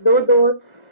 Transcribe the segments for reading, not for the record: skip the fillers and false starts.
2-2,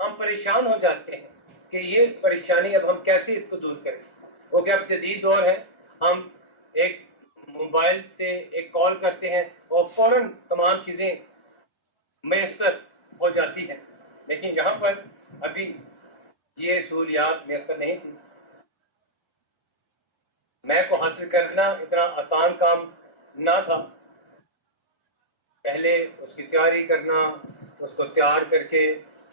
ہم پریشان ہو جاتے ہیں کہ یہ پریشانی اب ہم کیسے اس کو دور کریں. وہ کہ اب جدید دور ہے, ہم ایک موبائل سے ایک کال کرتے ہیں اور فوراً تمام چیزیں میسر ہو جاتی ہیں, لیکن یہاں پر ابھی یہ سہولیات میسر نہیں تھی. میں کو حاصل کرنا اتنا آسان کام نہ تھا. پہلے اس کی تیاری کرنا, اس کو تیار کر کے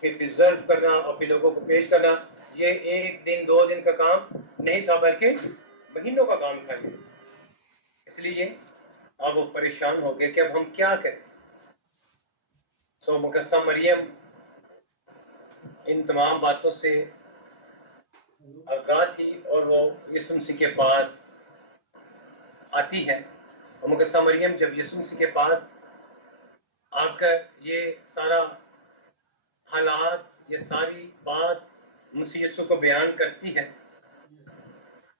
پھر پرزرو کرنا اور پھر لوگوں کو پیش کرنا, یہ ایک دن 2 دن کا کام نہیں تھا بلکہ مہینوں کا کام تھا. اس لیے اب وہ پریشان ہو گئے کہ اب ہم کیا کریں. سو مقدسہ مریم ان تمام باتوں سے آگاہ تھی اور وہ یسوع مسیح کے پاس آتی ہے. اور مقدسہ مریم جب یسوع مسیح کے پاس آ کر یہ سارا حالات, یہ ساری بات مسیح یسوع کو بیان کرتی ہے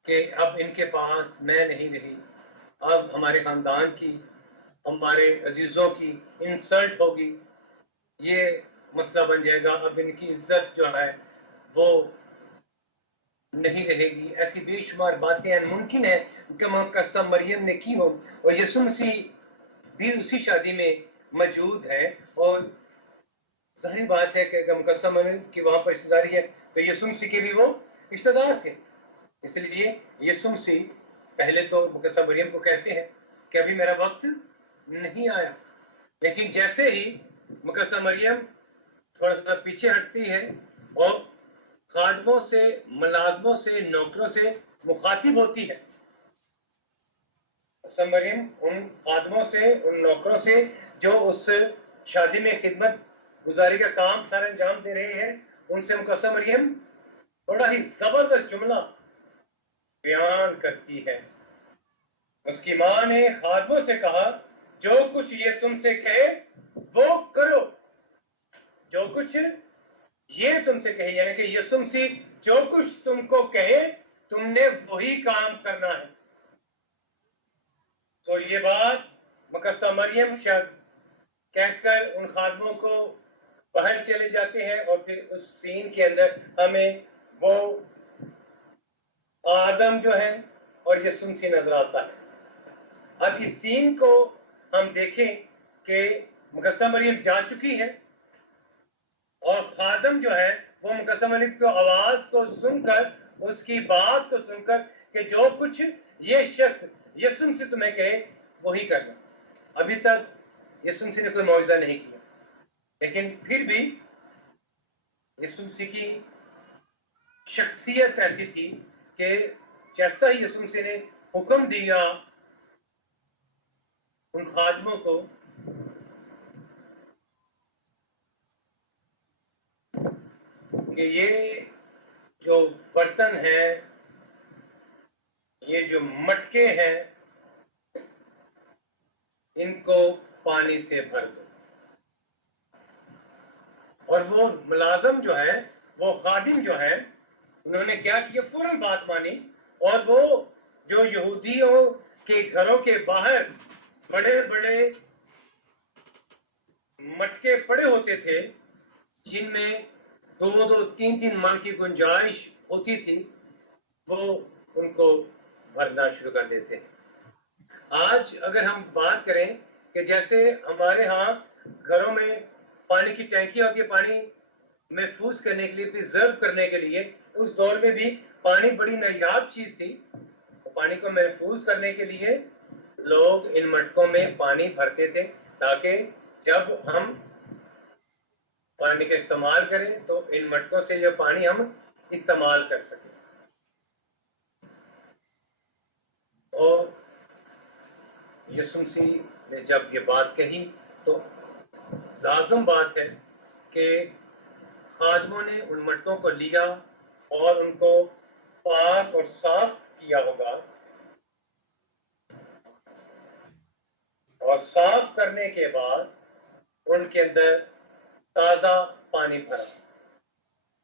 کہ اب ان کے پاس میں نہیں رہی, اب ہمارے خاندان کی, ہمارے عزیزوں کی انسلٹ ہوگی, یہ مسئلہ بن جائے گا, اب ان کی عزت جو ہے وہ نہیں رہے گی. ایسی بے شمار باتیں ممکن ہے کہ مقدسہ مریم نے کی ہو, اور یسوع مسیح بھی اسی شادی میں موجود ہے, اور ظاہری بات ہے کہ مقدسہ مریم کی وہاں پر رشتہ داری ہے تو یسوع مسیح کے بھی وہ رشتہ دار تھے. اس لیے یسوع مسیح پہلے تو مقدسہ مریم کو کہتے ہیں کہ ابھی میرا وقت نہیں آیا, لیکن جیسے ہی مقدسہ مریم تھوڑا سا پیچھے ہٹتی ہے اور خادموں سے, ملازموں سے, نوکروں سے مخاطب ہوتی ہے, مقدسہ مریم ان خادموں سے, ان نوکروں سے جو اس شادی میں خدمت گزاری کا کام سارا انجام دے رہے ہیں, ان سے مقدسہ مریم بڑا ہی زبردست جملہ بیان کرتی ہے. اس کی ماں نے خادموں سے کہا, جو کچھ یہ تم سے کہے وہ کرو. جو کچھ یہ تم سے کہے, یعنی کہ یسوع مسیح جو کچھ تم کو کہے تم نے وہی کام کرنا ہے. تو یہ بات مقدسہ مریم شاید کہہ کر ان خادموں کو باہر چلے جاتے ہیں, اور پھر اس سین کے اندر ہمیں وہ آدم جو ہے اور یسوع مسیح نظر آتا ہے. اب اس سین کو ہم دیکھیں کہ مقدسہ مریم جا چکی ہے, اور خادم جو ہے وہ مقدسہ مریم کی آواز کو سن کر, اس کی بات کو سن کر کہ جو کچھ یہ شخص یسوع مسیح تمہیں کہے وہی کرنا. ابھی تک یسوع مسیح نے کوئی معجزہ نہیں کیا, لیکن پھر بھی یسوع مسیح کی شخصیت ایسی تھی کہ جیسا ہی یسوع مسیح نے حکم دیا ان خادموں کو کہ یہ جو برتن ہے, یہ جو مٹکے ہیں, ان کو پانی سے بھر دو. اور وہ ملازم جو ہے, وہ خادم جو ہے, انہوں نے کیا کیا, فوراً بات مانی, اور وہ جو یہودیوں کے گھروں کے باہر بڑے بڑے مٹکے پڑے ہوتے تھے جن میں 2-3 من کی گنجائش ہوتی تھی, وہ ان کو بھرنا شروع کر دیتے ہیں. آج اگر ہم بات کریں کہ جیسے ہمارے ہاں گھروں میں پانی کی ٹینکی ہوتی ہے, پانی محفوظ کرنے کے لیے, پرزرو کرنے کے لیے, اس دور میں بھی پانی بڑی نایاب چیز تھی. پانی کو محفوظ کرنے کے لیے لوگ ان مٹکوں میں پانی بھرتے تھے تاکہ جب ہم پانی کا استعمال کریں تو ان مٹکوں سے یہ پانی ہم استعمال کر سکیں. اور یسوع مسیح نے جب یہ بات کہی تو لازم بات ہے کہ خادموں نے ان مٹکوں کو لیا اور ان کو پاک اور صاف کیا ہوگا, اور صاف کرنے کے بعد ان کے اندر تازہ پانی بھرا.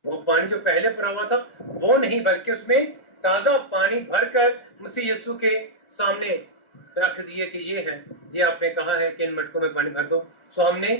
وہ پانی جو پہلے بھرا ہوا تھا وہ نہیں, بلکہ اس میں تازہ پانی بھر کر مسیح یسوع کے سامنے رکھ دیے کہ یہ ہے, یہ آپ نے کہا ہے کہ ان مٹکوں میں پانی بھر دو. سو ہم نے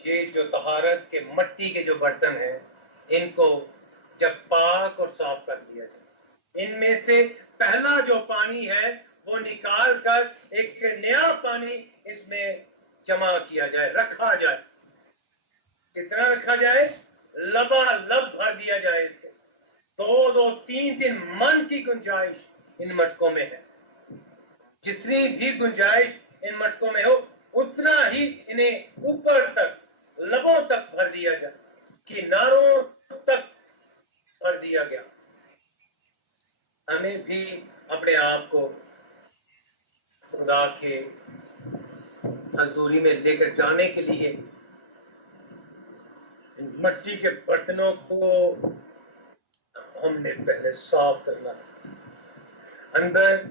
یہ جو طہارت کے مٹی کے جو برتن ہیں ان کو جب پاک اور صاف کر دیا جائے، ان میں سے پہلا جو پانی ہے وہ نکال کر ایک نیا پانی اس میں جمع کیا جائے، رکھا جائے. کتنا رکھا جائے؟ لبالب بھر دیا جائے. اس سے 2-3 من کی گنجائش ان مٹکوں میں ہے. جتنی بھی گنجائش ان مٹکوں میں ہو اتنا ہی انہیں اوپر تک لبوں تک بھر دیا جائے، کناروں تک بھر دیا گیا. ہمیں بھی اپنے آپ کو خدا کے حضوری میں لے کر جانے کے لیے مٹی کے برتنوں کو ہم نے پہلے صاف کرنا ہے. اندر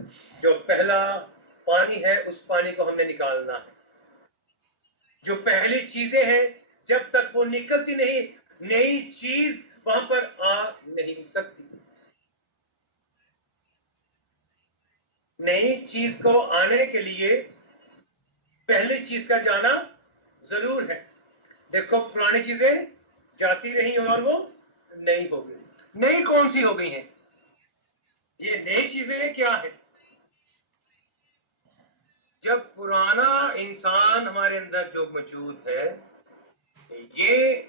جو پہلا پانی ہے اس پانی کو ہم نے نکالنا ہے. جو پہلی چیزیں ہیں جب تک وہ نکلتی نہیں نئی چیز وہاں پر آ نہیں سکتی. نئی چیز کو آنے کے لیے پہلی چیز کا جانا ضرور ہے. دیکھو پرانی چیزیں جاتی رہی اور وہ نئی ہو گئی. نئی کون سی ہو گئی ہیں؟ یہ نئی چیزیں کیا ہیں؟ جب پرانا انسان ہمارے اندر جو موجود ہے یہ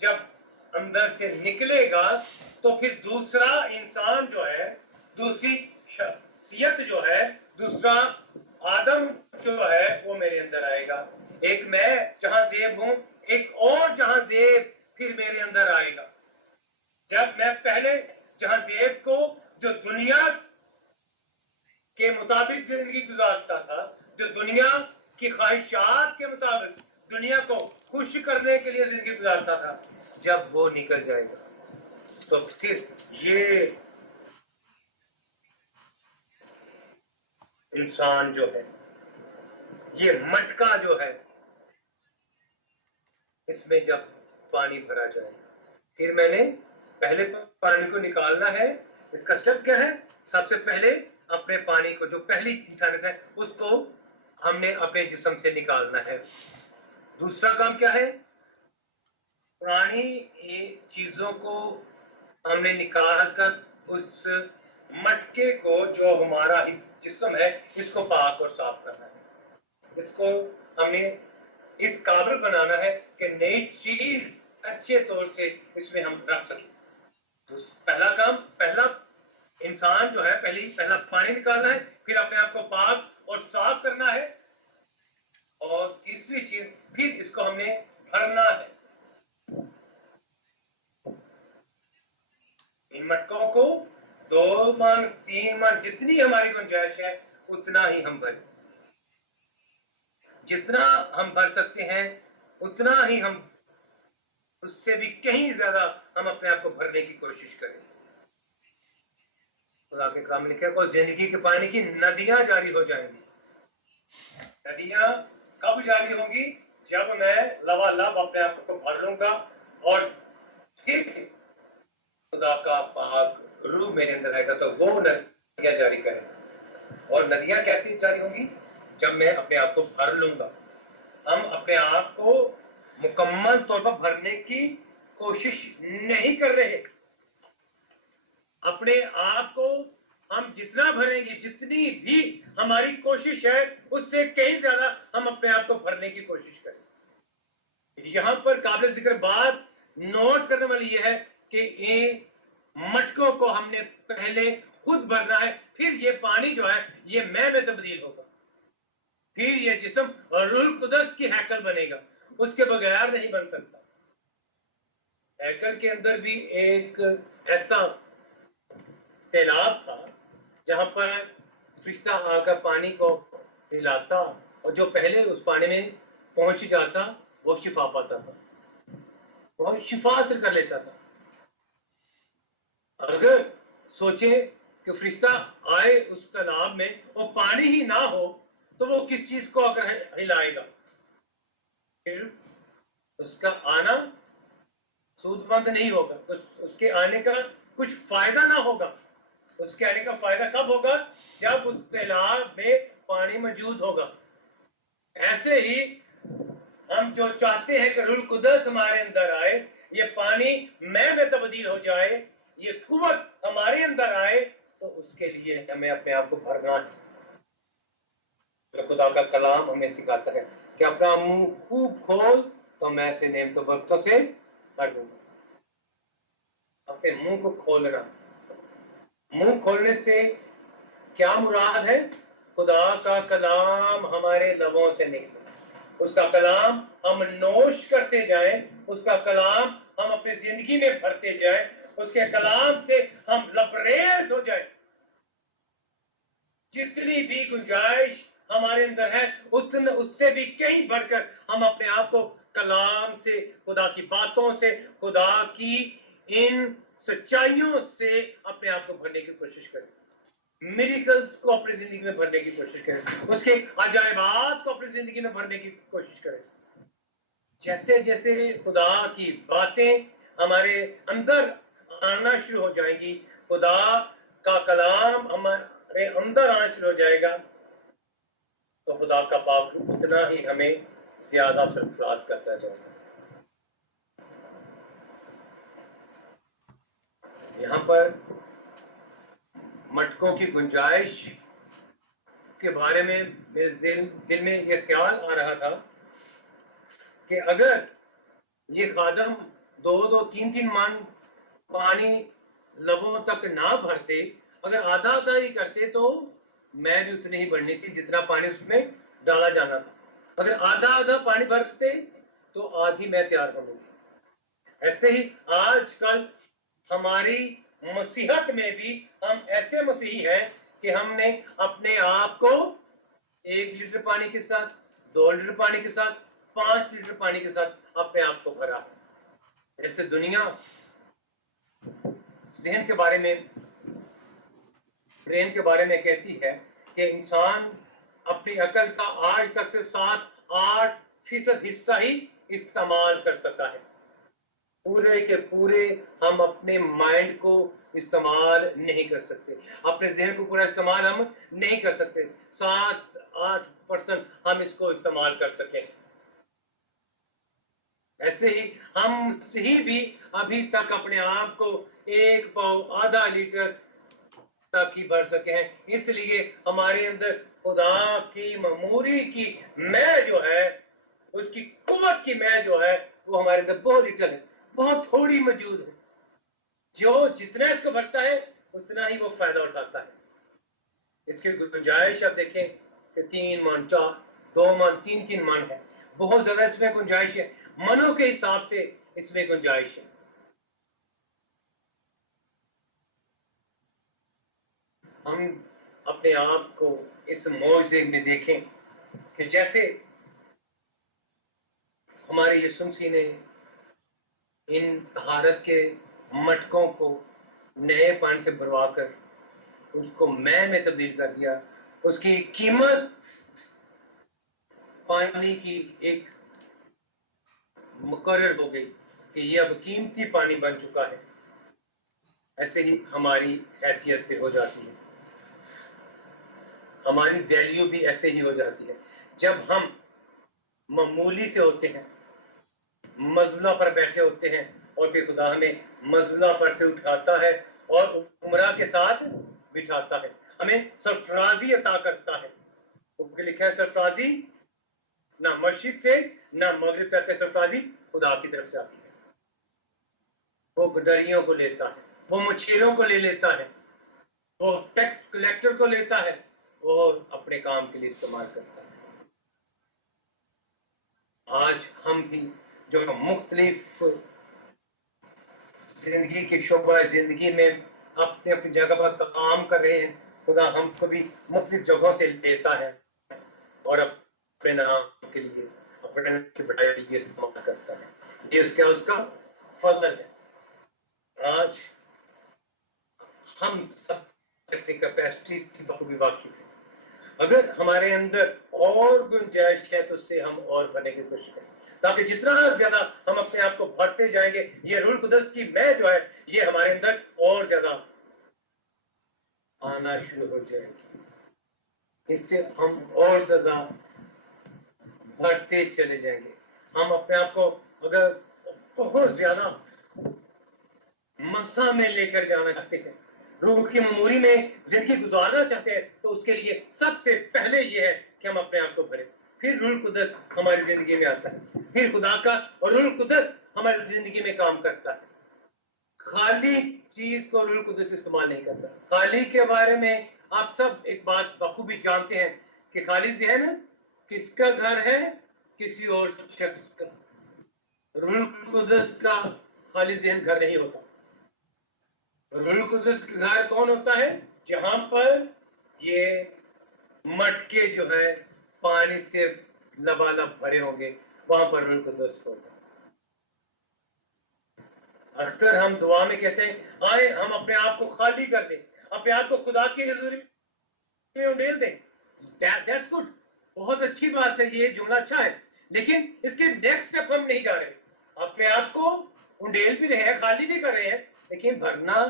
جب اندر سے نکلے گا تو پھر دوسرا انسان جو ہے، دوسری شخصیت جو ہے، دوسرا آدم جو ہے وہ میرے اندر آئے گا. ایک میں جہاں زیب ہوں، ایک اور جہاں زیب پھر میرے اندر آئے گا. جب میں پہلے جہاں زیب کو جو دنیا کے مطابق زندگی گزارتا تھا، جو دنیا کی خواہشات کے مطابق دنیا کو خوش کرنے کے لیے زندگی گزارتا تھا، جب وہ نکل جائے گا تو پھر یہ انسان جو ہے، یہ مٹکا جو ہے، اس میں جب پانی بھرا جائے پھر میں نے پہلے پانی کو نکالنا ہے. اس کا سٹیپ کیا ہے؟ سب سے پہلے اپنے پانی کو جو پہلی انسانیت ہے اس کو ہم نے اپنے جسم سے نکالنا ہے. دوسرا کام کیا ہے؟ پرانی چیزوں کو ہم نے نکال کر اس مٹکے کو جو ہمارا جسم ہے اس کو پاک اور صاف کرنا ہے. اس کو ہم نے اس قابل بنانا ہے کہ نئی چیز اچھے طور سے اس میں ہم رکھ سکیں. پہلا کام، پہلا انسان جو ہے پہلا پانی نکالنا ہے، پھر اپنے آپ کو پاک اور صاف کرنا ہے، اور تیسری چیز پھر اس کو ہم نے بھرنا ہے. ان مٹکوں کو 2 من 3 من جتنی ہماری گنجائش ہے اتنا ہی ہم بھریں. جتنا ہم بھر سکتے ہیں اتنا ہی ہم، اس سے بھی کہیں زیادہ ہم اپنے آپ کو بھرنے کی کوشش کریں. خدا کے کلام میں لکھا ہے زندگی کے پانی کی ندیاں جاری ہو جائیں گی. ندیاں کب جاری ہوں گی؟ جب میں لبالب اپنے آپ کو بھر لوں گا اور پھر خدا کا پاک روح میرے اندر آئے گا تو وہ ندیاں جاری کریں. اور ندیاں کیسے جاری ہوں گی؟ جب میں اپنے آپ کو بھر لوں گا. ہم اپنے آپ کو مکمل طور پر بھرنے کی کوشش نہیں کر رہے. اپنے آپ کو ہم جتنا بھریں گے، جتنی بھی ہماری کوشش ہے اس سے کہیں زیادہ ہم اپنے آپ کو بھرنے کی کوشش کریں. یہاں پر قابل ذکر بات نوٹ کرنے والی یہ ہے کہ ان مٹکوں کو ہم نے پہلے خود بھرنا ہے، پھر یہ پانی جو ہے یہ میں تبدیل ہوگا، پھر یہ جسم روح القدس کی ہیکل بنے گا. اس کے بغیر نہیں بن سکتا. ہیکل کے اندر بھی ایک ایسا سیلاب تھا جہاں پر فرشتہ آ کر پانی کو ہلاتا اور جو پہلے اس پانی میں پہنچ جاتا وہ شفا پاتا تھا، وہ شفا حاصل کر لیتا تھا. اگر سوچے کہ فرشتہ آئے اس تالاب میں اور پانی ہی نہ ہو تو وہ کس چیز کو آ کر ہلائے گا؟ پھر اس کا آنا سود مند نہیں ہوگا، اس کے آنے کا کچھ فائدہ نہ ہوگا. اس کے آنے کا فائدہ کب ہوگا؟ جب اس تالاب میں پانی موجود ہوگا. ایسے ہی ہم جو چاہتے ہیں کہ روح القدس ہمارے اندر آئے, یہ پانی میں تبدیل ہو جائے, یہ قوت ہمارے اندر آئے, تو اس کے لیے ہمیں اپنے آپ کو بھرنا ہے. خدا کا کلام ہمیں سکھاتا ہے کہ اپنا منہ خوب کھول تو میں سے نعمتوں برکتوں سے بھر دوں گا. اپنے منہ کو کھولنا, منہ کھولنے سے کیا مراد ہے؟ خدا کا کلام ہمارے لبوں سے نکلے, اس کا کلام ہم نوش کرتے جائیں, اس کا کلام ہم اپنی زندگی میں بھرتے جائیں, اس کے کلام سے ہم لبریز ہو جائیں. جتنی بھی گنجائش ہمارے اندر ہے اس سے بھی کہیں بڑھ کر ہم اپنے آپ کو کلام سے, خدا کی باتوں سے, خدا کی ان سچائیوں سے اپنے آپ کو بھرنے کی کوشش کریں. میریکلز کو اپنی زندگی میں بھرنے کی کوشش کریں, اس کے عجائبات کو اپنی زندگی میں بھرنے کی کوشش کریں. جیسے جیسے خدا کی باتیں ہمارے اندر آنا شروع ہو جائیں گی, خدا کا کلام ہمارے اندر آنا شروع ہو جائے گا, تو خدا کا پاک اتنا ہی ہمیں زیادہ سرفراز کرتا جائے گا. یہاں پر مٹکوں کی گنجائش کے بارے میں میرے دل میں یہ خیال آ رہا تھا کہ اگر یہ خادم 2-3 من پانی لبوں تک نہ بھرتے, اگر آدھا ہی کرتے تو میں بھی اتنی ہی بڑھنی تھی جتنا پانی اس میں ڈالا جانا تھا. اگر آدھا پانی بھرتے تو آدھی میں تیار ہوں. ایسے ہی آج کل ہماری مسیحت میں بھی ہم ایسے مسیحی ہیں کہ ہم نے اپنے آپ کو 1 لیٹر پانی کے ساتھ, 2 لیٹر پانی کے ساتھ, 5 لیٹر پانی کے ساتھ اپنے آپ کو بھرا. جیسے دنیا ذہن کے بارے میں, برین کے بارے میں کہتی ہے کہ انسان اپنی عقل کا آج تک صرف 7-8% حصہ ہی استعمال کر سکا ہے. پورے کے پورے ہم اپنے مائنڈ کو استعمال نہیں کر سکتے, اپنے ذہن کو پورا استعمال ہم نہیں کر سکتے. 7-8% ہم اس کو استعمال کر سکیں. ایسے ہی ہم ہی بھی ابھی تک اپنے آپ کو 1 پاؤ آدھا لیٹر تک ہی بھر سکے ہیں. اس لیے ہمارے اندر خدا کی معموری کی میں جو ہے, اس کی قوت کی میں جو ہے, وہ ہمارے اندر بہت لٹل ہے, بہت تھوڑی موجود ہے. جو جتنا اس کو بھرتا ہے اتنا ہی وہ فائدہ اٹھاتا ہے. اس کی گنجائش آپ دیکھیں کہ 3 من, 2 من, 3 من ہے. بہت زیادہ اس میں گنجائش ہے, منوں کے حساب سے اس میں گنجائش ہے. ہم اپنے آپ کو اس معجزے میں دیکھیں کہ جیسے ہمارے یسوع مسیح نے ان طہارت کے مٹکوں کو نئے پانی سے بھروا کر اس کو میں تبدیل کر دیا. اس کی قیمت پانی کی ایک مقرر ہو گئی کہ یہ اب قیمتی پانی بن چکا ہے. ایسے ہی ہماری حیثیت پہ ہو جاتی ہے, ہماری ویلیو بھی ایسے ہی ہو جاتی ہے. جب ہم معمولی سے ہوتے ہیں, مزلہ پر بیٹھے ہوتے ہیں, اور پھر خدا ہمیں مزلہ پر سے اٹھاتا ہے اور عمرہ کے ساتھ بٹھاتا ہے, ہمیں سرفرازی عطا کرتا ہے. کیونکہ لکھا ہے سرفرازی نہ مشرق سے نہ مغرب سے آتے, سرفرازی خدا کی طرف سے آتی ہے. وہ گڈریوں کو لیتا ہے, وہ مچھیروں کو لے لیتا ہے, وہ ٹیکس کلیکٹر کو لیتا ہے اور اپنے کام کے لیے استعمال کرتا ہے. آج ہم بھی جو مختلف زندگی کے شعبہ زندگی میں اپنے اپنی جگہ پر کام کر رہے ہیں, خدا ہم کو بھی مختلف جگہوں سے لیتا ہے اور اپنے نام کے لیے, اپنے نام کی بڑائی کے لیے استعمال کرتا ہے. یہ اس کا فضل ہے. آج ہم سب اپنی کیپیسٹی سے بخوبی واقف ہیں. اگر ہمارے اندر اور گنجائش ہے تو اس سے ہم اور بننے کی کوشش کریں, تاکہ جتنا زیادہ ہم اپنے آپ کو بھرتے جائیں گے, یہ روح القدس کی میں جو ہے یہ ہمارے اندر اور زیادہ آنا شروع ہو جائے گی. اس سے ہم اور زیادہ بھرتے چلے جائیں گے. ہم اپنے آپ کو اگر بہت زیادہ مسا میں لے کر جانا چاہتے ہیں، روح کی معموری میں زندگی گزارنا چاہتے ہیں، تو اس کے لیے سب سے پہلے یہ ہے کہ ہم اپنے آپ کو بھریں. پھر روح القدس ہماری زندگی میں آتا ہے، پھر خدا کا اور روح القدس ہماری زندگی میں کام کرتا ہے. خالی چیز کو روح القدس استعمال نہیں کرتا. خالی کے بارے میں آپ سب ایک بات بخوبی جانتے ہیں کہ خالی ذہن کس کا گھر ہے؟ کسی اور شخص کا. روح القدس کا خالی ذہن گھر نہیں ہوتا. روح القدس کا گھر کون ہوتا ہے؟ جہاں پر یہ مٹکے جو ہے پانی سے لبالب بھرے ہوں گے، وہاں پر روح القدس ہوتا ہے. اکثر ہم دعا میں کہتے ہیں آئے ہم اپنے آپ کو خالی کر دیں، اپنے آپ کو خدا کی حضوری میں انڈیل دیں. That's good. بہت اچھی بات ہے، یہ جملہ اچھا ہے، لیکن اس کے نیکسٹ سٹیپ ہم نہیں جا رہے. اپنے آپ کو انڈیل بھی رہے ہیں، خالی بھی کر رہے ہیں، لیکن بھرنا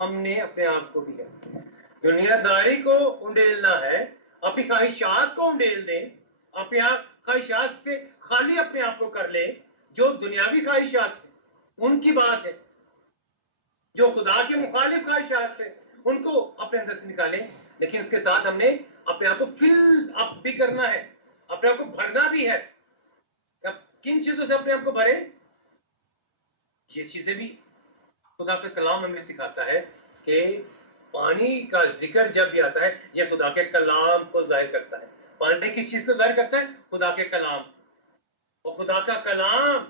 ہم نے اپنے آپ کو بھی ہے. دنیا داری کو انڈیلنا ہے، اپنی خواہشات کو انڈیل دیں، اپنے آپ خواہشات سے خالی اپنے آپ کو کر لیں. جو دنیاوی خواہشات ہیں ان کی بات ہے، جو خدا کے مخالف خواہشات ہیں ان کو اپنے اندر سے نکالیں، لیکن اس کے ساتھ ہم نے اپنے آپ کو فل اپ بھی کرنا ہے، اپنے آپ کو بھرنا بھی ہے. کن چیزوں سے اپنے آپ کو بھریں؟ یہ چیزیں بھی خدا کا کلام ہمیں سکھاتا ہے کہ پانی کا ذکر جب بھی آتا ہے یہ خدا کے کلام کو ظاہر کرتا ہے. پانی کس چیز کو ظاہر کرتا ہے؟ خدا کے کلام. اور خدا کا کلام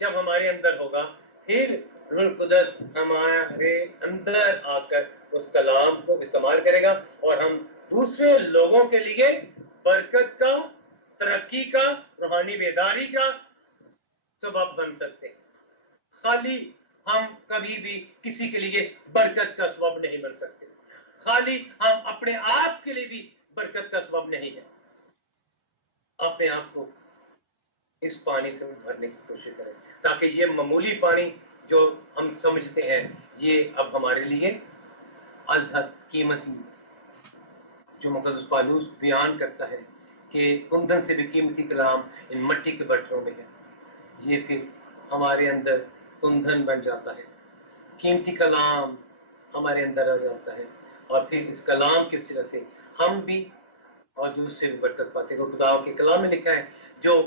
جب ہمارے اندر ہوگا، پھر روح القدس ہمارے اندر آ کر اس کلام کو استعمال کرے گا اور ہم دوسرے لوگوں کے لیے برکت کا، ترقی کا، روحانی بیداری کا سبب بن سکتے ہیں. خالی ہم کبھی بھی کسی کے لیے برکت کا سبب نہیں بن سکتے. خالی ہم اپنے آپ کے لیے بھی برکت کا سبب نہیں ہے. اپنے آپ کو اس پانی سے بھرنے کی کوشش کریں تاکہ یہ معمولی پانی جو ہم سمجھتے ہیں یہ اب ہمارے لیے ازحد قیمتی، جو مقدس پالوس بیان کرتا ہے کہ کندن سے بھی قیمتی کلام ان مٹی کے برتنوں میں ہے. یہ پھر ہمارے اندر کندن بن جاتا ہے، قیمتی کلام ہمارے اندر آ جاتا ہے، اور پھر اس کلام کے وسیلہ سے ہم بھی اور دوسرے بھی برکت پاتے ہیں. خدا کے کلام میں لکھا ہے جو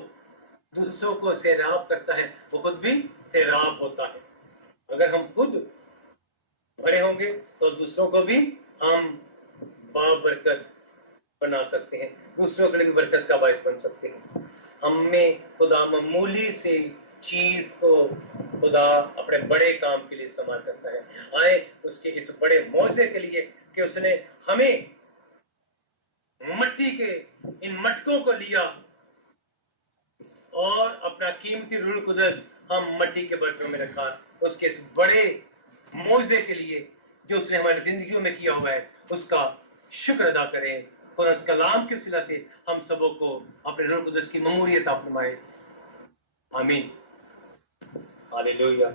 دوسروں کو سیراب کرتا ہے وہ خود بھی سیراب ہوتا ہے. اگر ہم خود بھرے ہوں گے تو دوسروں کو بھی ہم بابرکت بنا سکتے ہیں، دوسروں کے لیے بھی برکت کا باعث بن سکتے ہیں. ہم میں خدا معمولی سے چیز کو خدا اپنے بڑے کام کے لیے استعمال کرتا ہے. آئے اس کے اس بڑے معجزے کے لیے کہ اس نے ہمیں مٹی کے ان مٹکوں کو لیا اور اپنا قیمتی روح القدس ہم مٹی کے برتنوں میں رکھا. اس کے اس بڑے معجزے کے لیے جو اس نے ہماری زندگیوں میں کیا ہوا ہے اس کا شکر ادا کریں. اور اس کلام کے وسیلہ سے ہم سبوں کو اپنے روح القدس کی مموریت عطا فرمائے. آمین. ہاللویا.